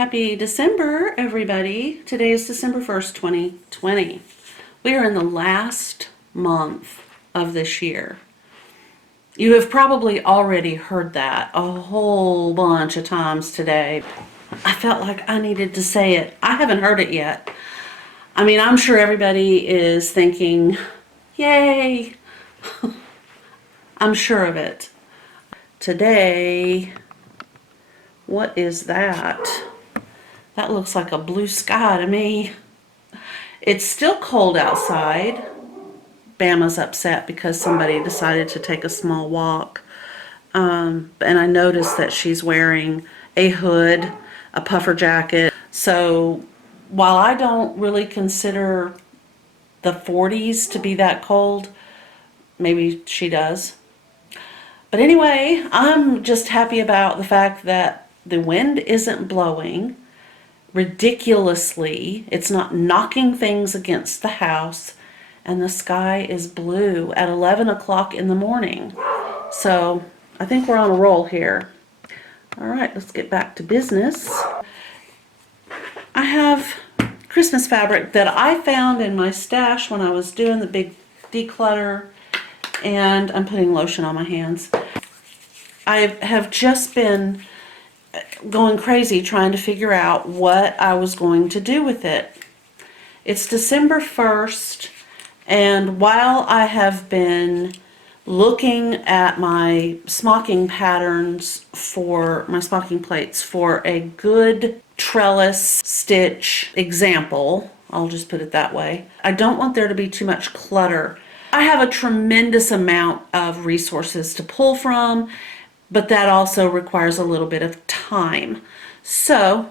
Happy December, everybody. Today is December 1st, 2020. We are in the last month of this year. You have probably already heard that a whole bunch of times today. I felt like I needed to say it. I haven't heard it yet. I mean, I'm sure everybody is thinking, yay! I'm sure of it. Today, what is that? That looks like a blue sky to me. It's still cold outside. Bama's upset because somebody decided to take a small walk. And I noticed that she's wearing a hood, a puffer jacket. So while I don't really consider the 40s to be that cold, maybe she does. But anyway, I'm just happy about the fact that the wind isn't blowing ridiculously. It's not knocking things against the house, and the sky is blue at 11 o'clock in the morning. So I think we're on a roll here. All right, let's get back to business. I have Christmas fabric that I found in my stash when I was doing the big declutter, and I'm putting lotion on my hands. I have just been going crazy trying to figure out what I was going to do with it. It's December 1st, and while I have been looking at my smocking patterns for my smocking plates for a good trellis stitch example, I'll just put it that way, I don't want there to be too much clutter. I have a tremendous amount of resources to pull from, but that also requires a little bit of time. So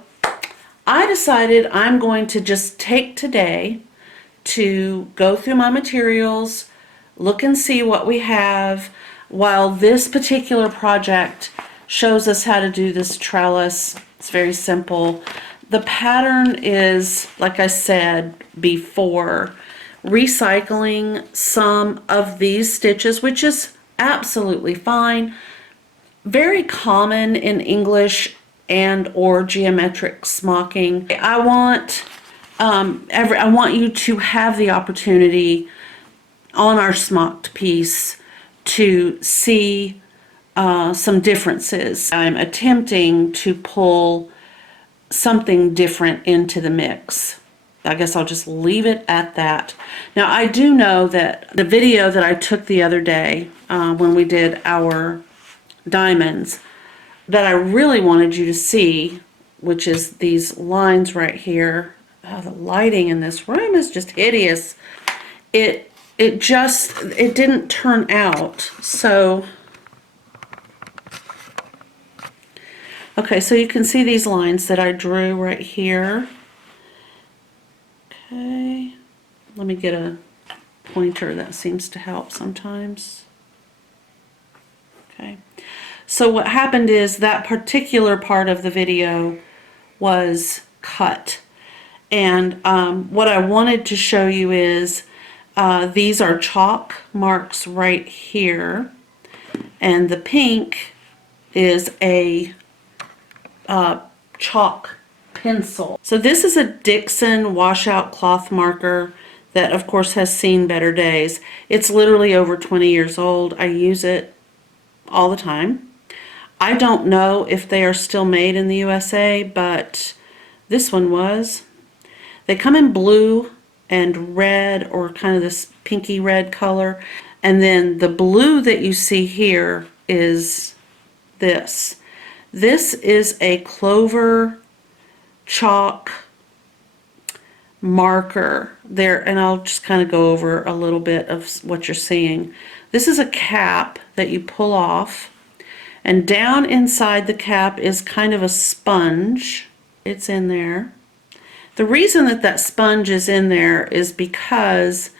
I decided I'm going to just take today to go through my materials, look and see what we have, while this particular project shows us how to do this trellis. It's very simple. The pattern is, like I said before, recycling some of these stitches, which is absolutely fine. Very common in English and or geometric smocking. I want you to have the opportunity on our smocked piece to see some differences. I'm attempting to pull something different into the mix. I guess I'll just leave it at that. Now, I do know that the video that I took the other day when we did our diamonds that I really wanted you to see, which is these lines right here. Oh, the lighting in this room is just hideous. It didn't turn out. So okay, so you can see these lines that I drew right here. Okay, let me get a pointer. That seems to help sometimes. Okay, so what happened is that particular part of the video was cut, and what I wanted to show you is these are chalk marks right here, and the pink is a chalk pencil. So this is a Dixon washout cloth marker that of course has seen better days. It's literally over 20 years old. I use it all the time. I don't know if they are still made in the USA, but this one was. They come in blue and red, or kind of this pinky red color, and then the blue that you see here is this. This is a clover chalk marker there, and I'll just kind of go over a little bit of what you're seeing. This is a cap that you pull off, and down inside the cap is kind of a sponge. It's in there. The reason that that sponge is in there is because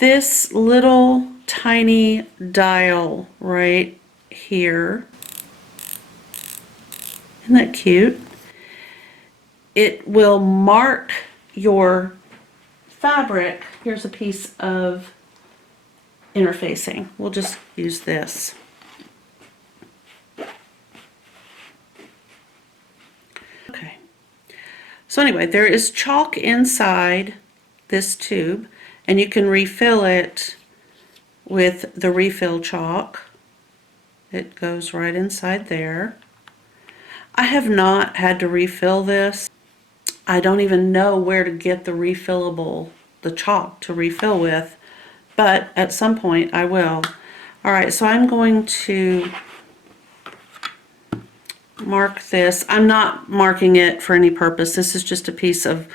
this little tiny dial right here, isn't that cute? It will mark your fabric. Here's a piece of interfacing. We'll just use this. Okay. So anyway, there is chalk inside this tube, and you can refill it with the refill chalk. It goes right inside there. I have not had to refill this. I don't even know where to get the chalk to refill with, but at some point I will. Alright, so I'm going to mark this. I'm not marking it for any purpose. This is just a piece of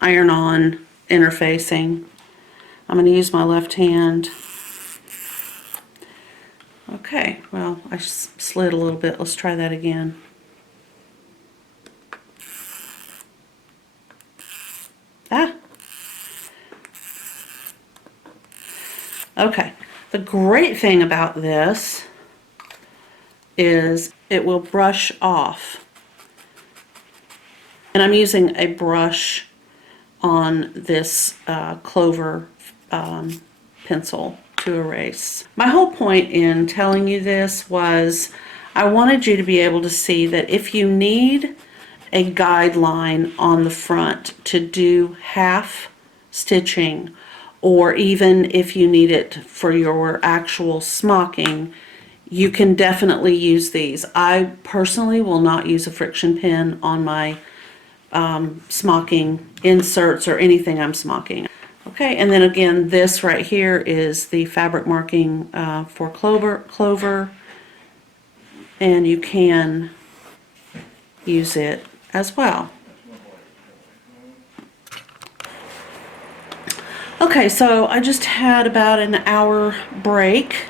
iron-on interfacing. I'm going to use my left hand. Okay, well, I slid a little bit. Let's try that again. Ah! Okay, the great thing about this is it will brush off. And I'm using a brush on this clover pencil to erase. My whole point in telling you this was I wanted you to be able to see that if you need a guideline on the front to do half stitching, or even if you need it for your actual smocking, you can definitely use these. I personally will not use a friction pin on my smocking inserts or anything I'm smocking. Okay, and then again, this right here is the fabric marking for clover, and you can use it as well. Okay, so I just had about an hour break,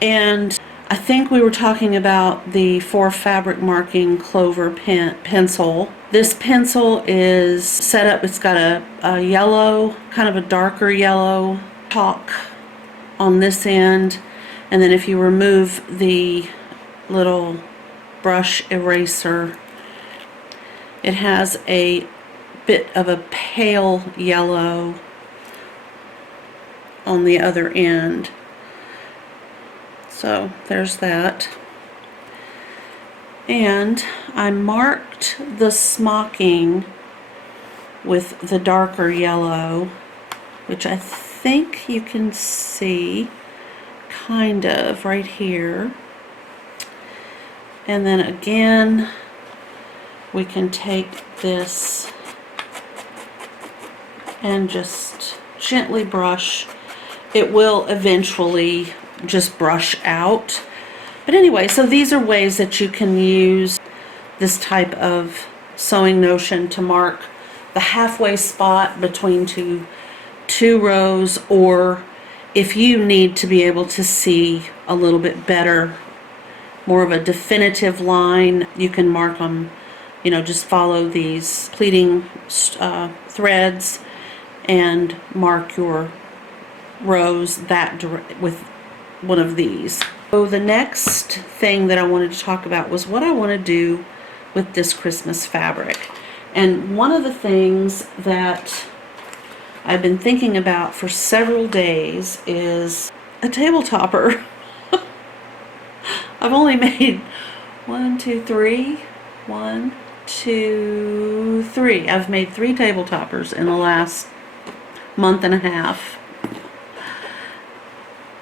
and I think we were talking about the for fabric marking clover pencil. This pencil is set up, it's got a yellow, kind of a darker yellow chalk on this end, and then if you remove the little brush eraser, it has a bit of a pale yellow on the other end. So there's that. And I marked the smocking with the darker yellow, which I think you can see kind of right here. And then again, we can take this and just gently brush. It will eventually just brush out. But anyway, so these are ways that you can use this type of sewing notion to mark the halfway spot between two rows, or if you need to be able to see a little bit better, more of a definitive line, you can mark them, you know, just follow these pleating threads and mark your rows with one of these. So the next thing that I wanted to talk about was what I want to do with this Christmas fabric. And one of the things that I've been thinking about for several days is a table topper. I've only made 1, 2, 3. 1, 2, 3. I've made 3 table toppers in the last month and a half.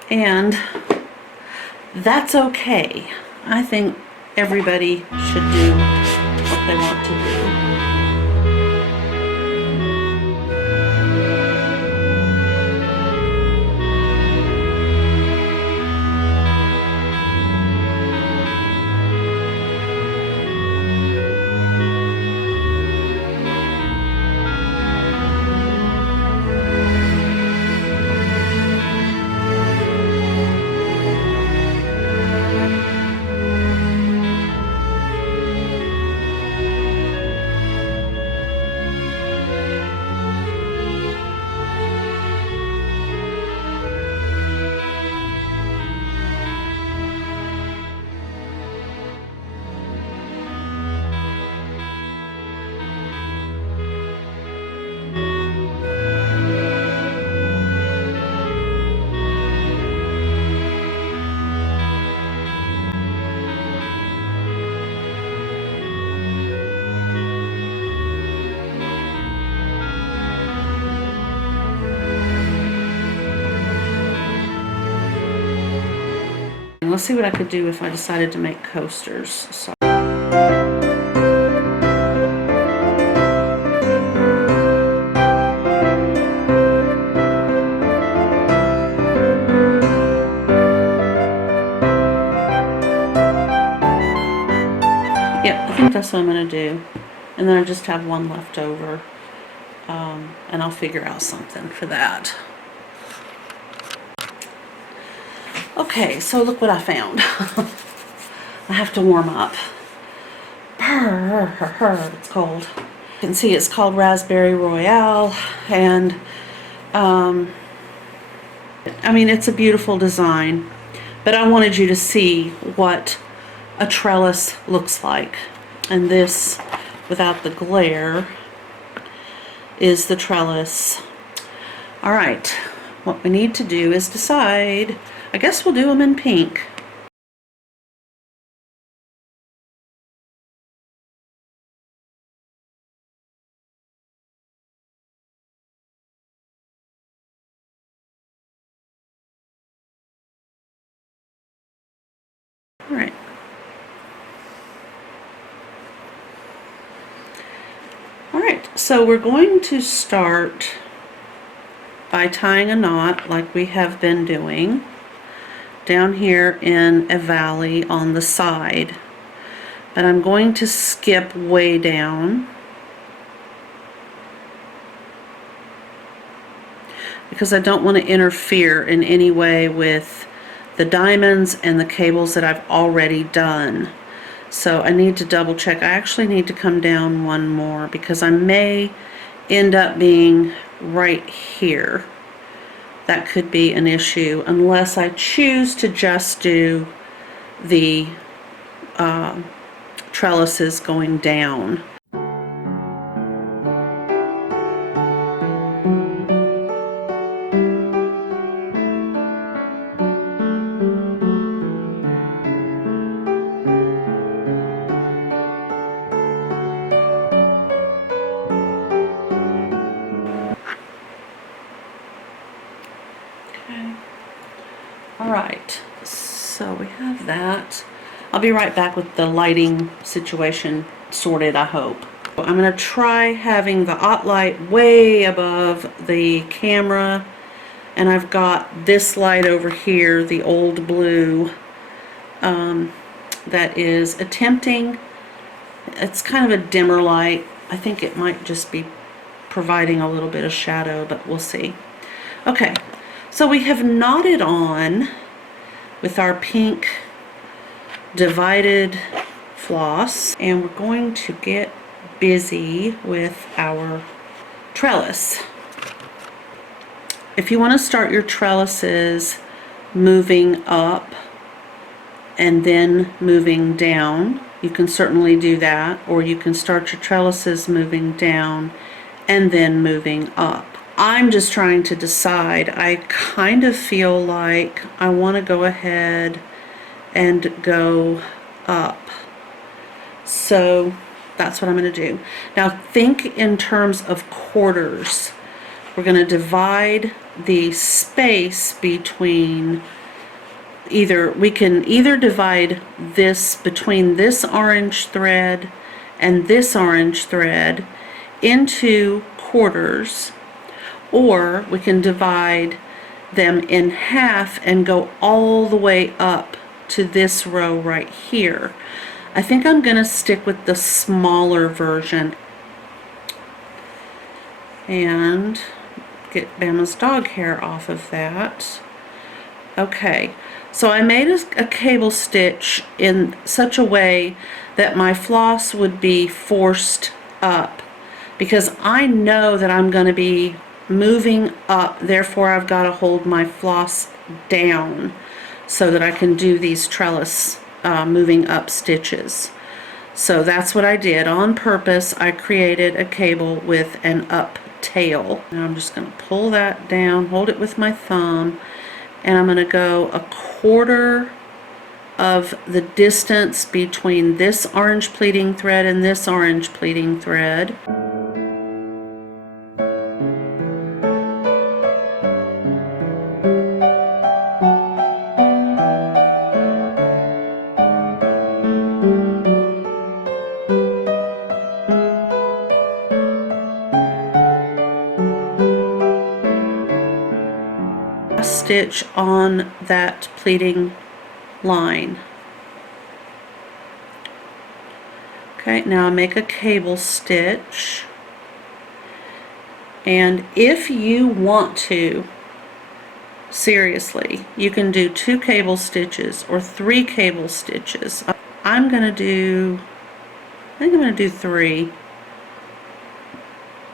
And that's okay. I think everybody should do what they want to do. let's see what I could do if I decided to make coasters. So yeah, I think that's what I'm going to do. And then I just have one left over. And I'll figure out something for that. Okay, so look what I found. I have to warm up. It's cold. You can see it's called Raspberry Royale, and I mean, it's a beautiful design, but I wanted you to see what a trellis looks like. And this, without the glare, is the trellis. All right, what we need to do is decide. I guess we'll do them in pink. All right. All right, so we're going to start by tying a knot like we have been doing down here in a valley on the side. But I'm going to skip way down because I don't want to interfere in any way with the diamonds and the cables that I've already done. So I need to double check. I actually need to come down one more because I may end up being right here. That could be an issue unless I choose to just do the trellises going down. Okay. All right, so we have that. I'll be right back with the lighting situation sorted, I hope. I'm going to try having the light way above the camera, and I've got this light over here, the old blue, that is attempting. It's kind of a dimmer light. I think it might just be providing a little bit of shadow, but we'll see. Okay, so we have knotted on with our pink divided floss, and we're going to get busy with our trellis. If you want to start your trellises moving up and then moving down, you can certainly do that, or you can start your trellises moving down and then moving up. I'm just trying to decide. I kind of feel like I want to go ahead and go up. So that's what I'm going to do. Now think in terms of quarters. We're going to divide the space between we can either divide this between this orange thread and this orange thread into quarters, or we can divide them in half and go all the way up to this row right here. I think I'm going to stick with the smaller version and get Bama's dog hair off of that. Okay, so I made a cable stitch in such a way that my floss would be forced up, because I know that I'm going to be moving up, therefore I've got to hold my floss down so that I can do these trellis moving up stitches. So that's what I did on purpose. I created a cable with an up tail. Now I'm just going to pull that down, hold it with my thumb, and I'm going to go a quarter of the distance between this orange pleating thread and this orange pleating thread. stitch on that pleating line. Okay, now I make a cable stitch, and if you want to, seriously, you can do 2 cable stitches or 3 cable stitches. I think I'm going to do 3.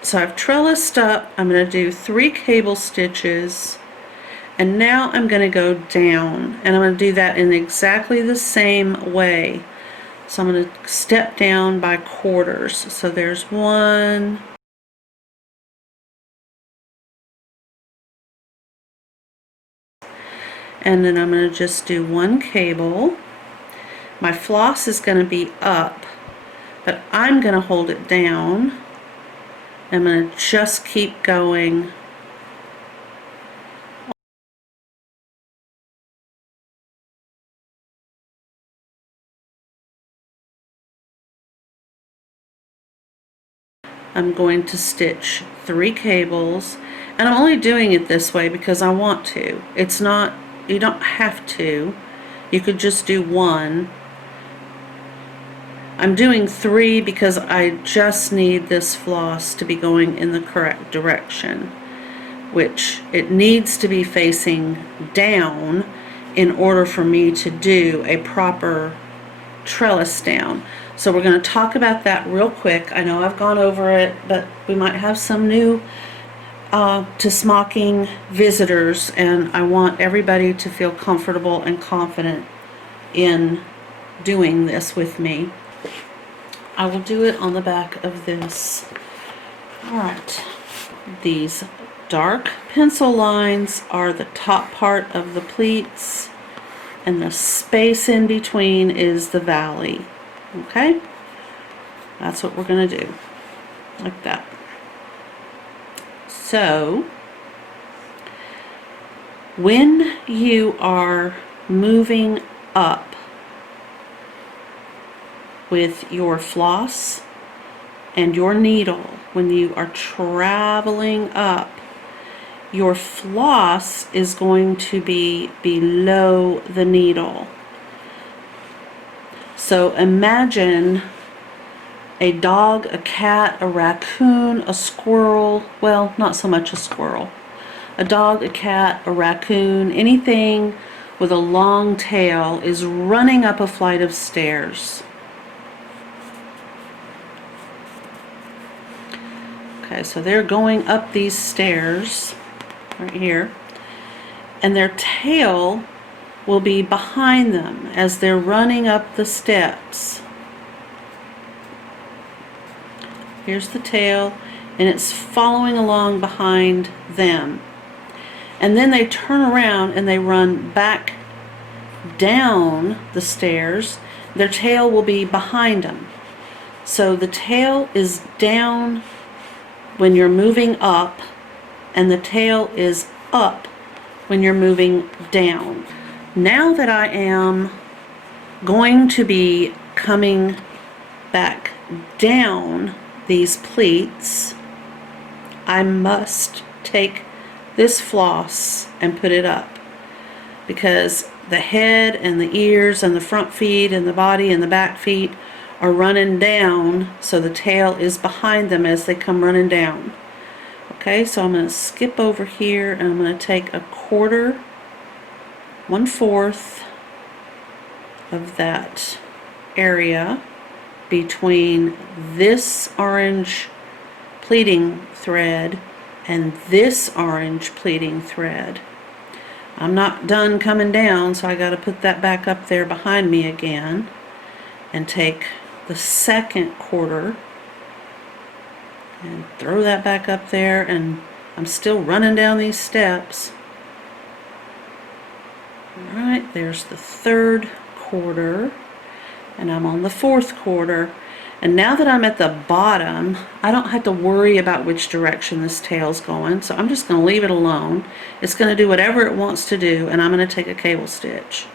So I've trellised up, I'm going to do 3 cable stitches, and now I'm going to go down, and I'm going to do that in exactly the same way. So I'm going to step down by quarters. So there's 1, and then I'm going to just do 1 cable. My floss is going to be up, but I'm going to hold it down. I'm going to just keep going. I'm going to stitch 3 cables, and I'm only doing it this way because I want to. It's not, you don't have to. You could just do 1. I'm doing 3 because I just need this floss to be going in the correct direction, which it needs to be facing down in order for me to do a proper trellis down. So we're going to talk about that real quick. I know I've gone over it, but we might have some new to smocking visitors, and I want everybody to feel comfortable and confident in doing this with me. I will do it on the back of this. Alright, these dark pencil lines are the top part of the pleats, and the space in between is the valley. Okay? That's what we're going to do. Like that. So, when you are moving up with your floss and your needle, when you are traveling up, your floss is going to be below the needle. So imagine a dog, a cat, a raccoon, a squirrel, well, not so much a squirrel, a dog, a cat, a raccoon, anything with a long tail is running up a flight of stairs. Okay, so they're going up these stairs right here, and their tail will be behind them as they're running up the steps. Here's the tail, and it's following along behind them. And then they turn around and they run back down the stairs. Their tail will be behind them. So the tail is down when you're moving up, and the tail is up when you're moving down. Now that I am going to be coming back down these pleats, I must take this floss and put it up, because the head and the ears and the front feet and the body and the back feet are running down, so the tail is behind them as they come running down. Okay, so I'm going to skip over here, and I'm going to take a quarter, 1/4 of that area between this orange pleating thread and this orange pleating thread. I'm not done coming down, so I got to put that back up there behind me again, and take the second quarter and throw that back up there, and I'm still running down these steps. Alright, there's the third quarter, and I'm on the fourth quarter. And now that I'm at the bottom, I don't have to worry about which direction this tail's going, so I'm just going to leave it alone. It's going to do whatever it wants to do, and I'm going to take a cable stitch.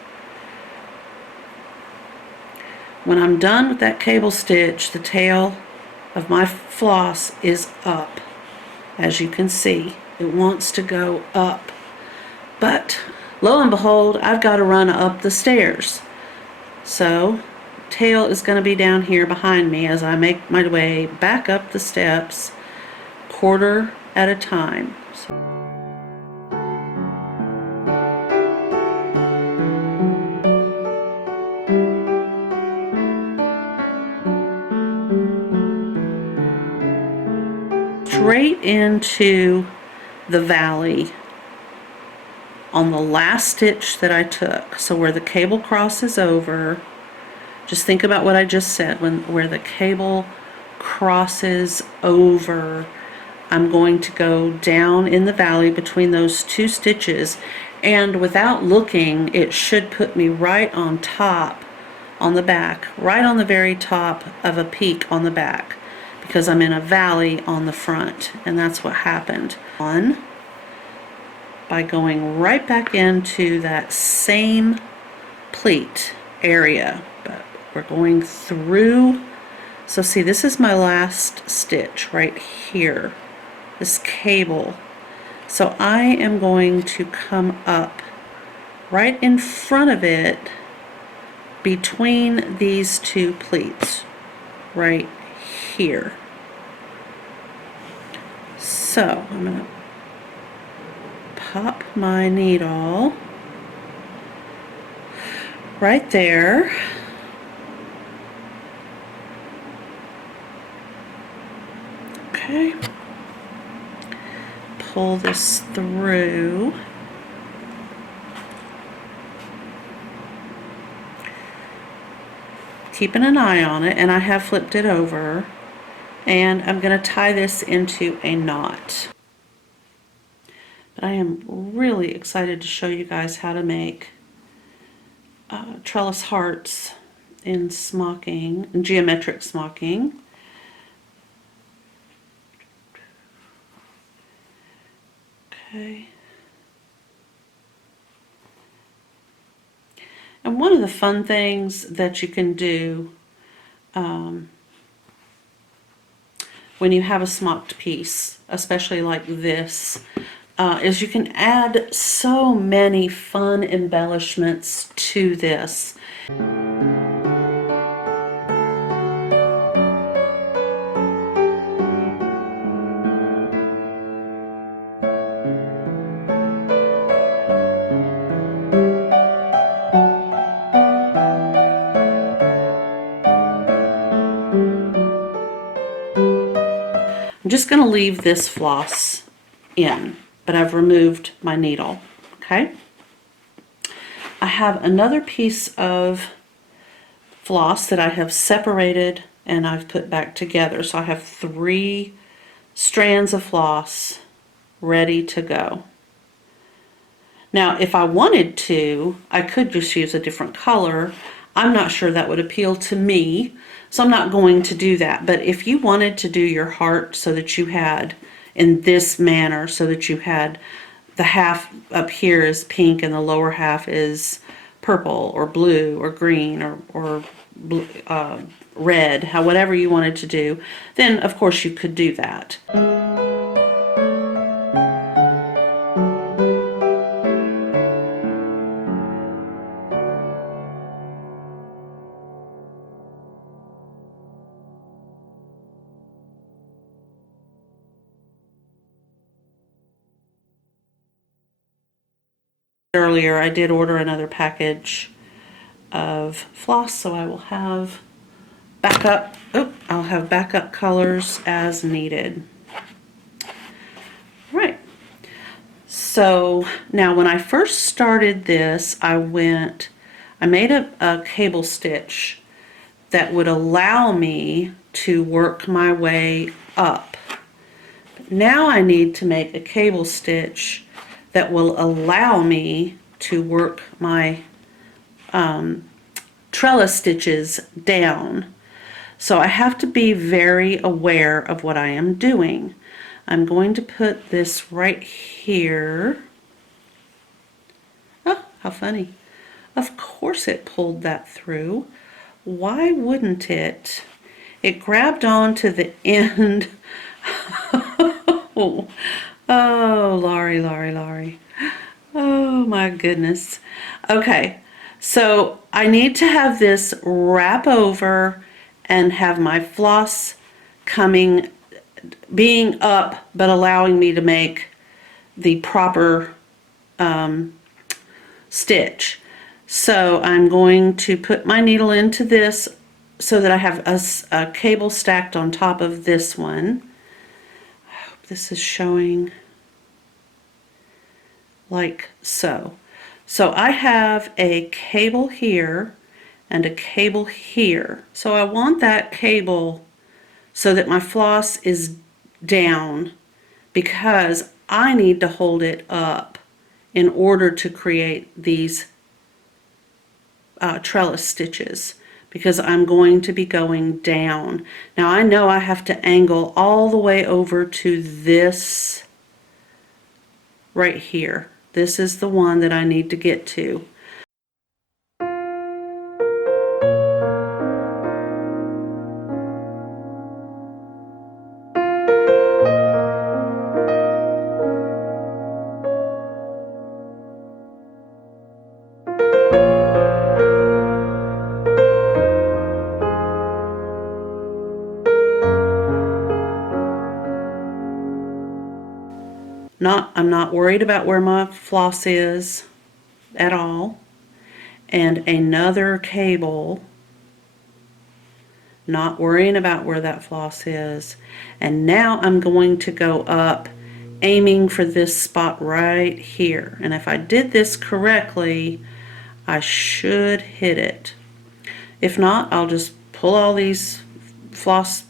When I'm done with that cable stitch, the tail of my floss is up. As you can see, it wants to go up. But lo and behold, I've got to run up the stairs. So tail is going to be down here behind me as I make my way back up the steps, quarter at a time. Straight into the valley on the last stitch that I took. So where the cable crosses over, just think about what I just said, where the cable crosses over, I'm going to go down in the valley between those two stitches, and without looking, it should put me right on top on the back, right on the very top of a peak on the back, because I'm in a valley on the front, and that's what happened. By going right back into that same pleat area, but we're going through. So see, this is my last stitch right here, this cable. So I am going to come up right in front of it between these two pleats right here. So I'm going to pop my needle right there. Okay. Pull this through. Keeping an eye on it, and I have flipped it over, and I'm going to tie this into a knot. But I am really excited to show you guys how to make trellis hearts in smocking, in geometric smocking. Okay. And one of the fun things that you can do when you have a smocked piece, especially like this, is you can add so many fun embellishments to this. I'm just going to leave this floss in, but I've removed my needle. Okay. I have another piece of floss that I have separated and I've put back together. So I have 3 strands of floss ready to go. Now, if I wanted to, I could just use a different color. I'm not sure that would appeal to me, so I'm not going to do that. But if you wanted to do your heart so that you had in this manner, so that you had the half up here is pink and the lower half is purple or blue or green or blue, red, whatever you wanted to do, then of course you could do that. Earlier I did order another package of floss, so I will have backup colors as needed. Right. So now when I first started this, I made a cable stitch that would allow me to work my way up. Now I need to make a cable stitch that will allow me to work my trellis stitches down. So I have to be very aware of what I am doing. I'm going to put this right here. Oh, how funny. Of course it pulled that through. Why wouldn't it? It grabbed onto the end. Oh, Laurie. Oh. Oh my goodness. Okay, so I need to have this wrap over and have my floss being up, but allowing me to make the proper stitch. So I'm going to put my needle into this so that I have a cable stacked on top of this one. I hope this is showing like so. So I have a cable here and a cable here. So I want that cable so that my floss is down because I need to hold it up in order to create these trellis stitches, because I'm going to be going down. Now I know I have to angle all the way over to this right here. This is the one that I need to get to. I'm not worried about where my floss is at all. And another cable, not worrying about where that floss is. And now I'm going to go up, aiming for this spot right here. And if I did this correctly, I should hit it. If not, I'll just pull all these floss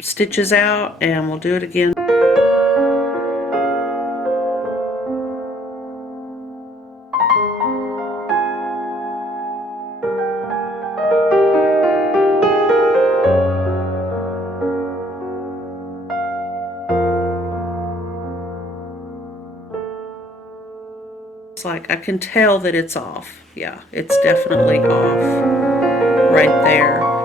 stitches out and we'll do it again. It's like I can tell that it's off. Yeah, it's definitely off right there.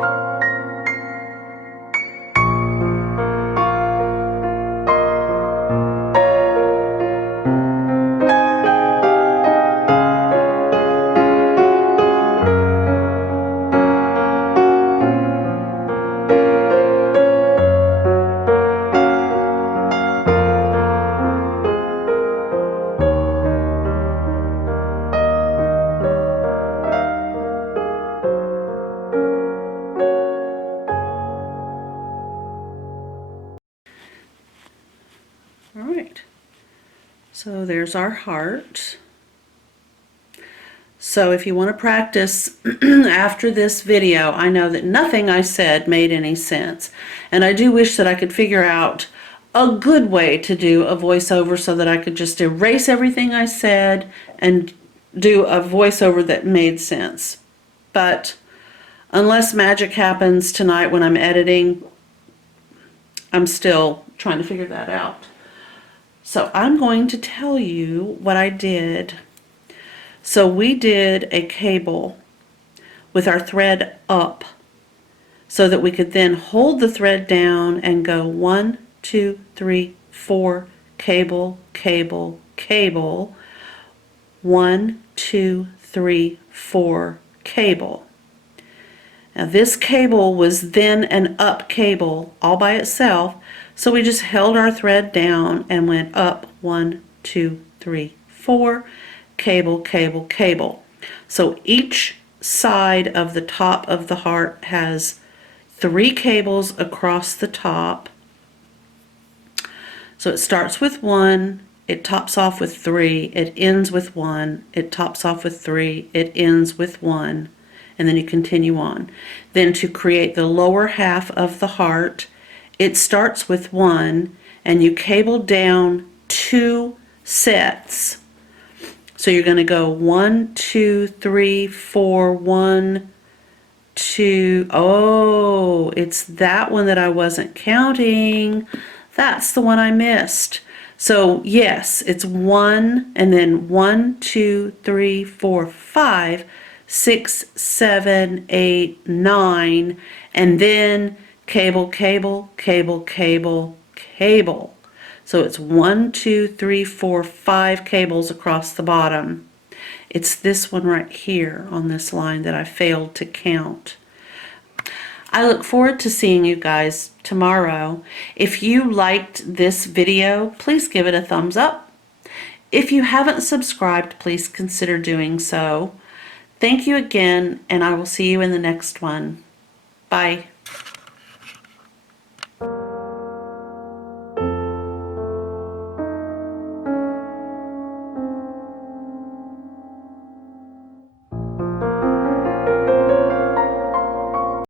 All right, so there's our heart. So if you want to practice after this video, I know that nothing I said made any sense. And I do wish that I could figure out a good way to do a voiceover so that I could just erase everything I said and do a voiceover that made sense. But unless magic happens tonight when I'm editing, I'm still trying to figure that out. So I'm going to tell you what I did. So we did a cable with our thread up so that we could then hold the thread down and go 1, 2, 3, 4, cable, cable, cable, 1, 2, 3, 4, cable. Now this cable was then an up cable all by itself, so we just held our thread down and went up 1, 2, 3, 4, cable, cable, cable. So each side of the top of the heart has 3 cables across the top. So it starts with 1, it tops off with 3, it ends with 1, it tops off with 3, it ends with 1, and then you continue on. Then to create the lower half of the heart, it starts with 1 and you cable down 2 sets. So you're going to go 1, 2, 3, 4, 1, 2. Oh, it's that one that I wasn't counting. That's the one I missed. So yes, it's 1 and then 1, 2, 3, 4, 5, 6, 7, 8, 9, and then cable, cable, cable, cable, cable. So it's 1, 2, 3, 4, 5 cables across the bottom. It's this one right here on this line that I failed to count. I look forward to seeing you guys tomorrow. If you liked this video, please give it a thumbs up. If you haven't subscribed, please consider doing so. Thank you again, and I will see you in the next one. Bye.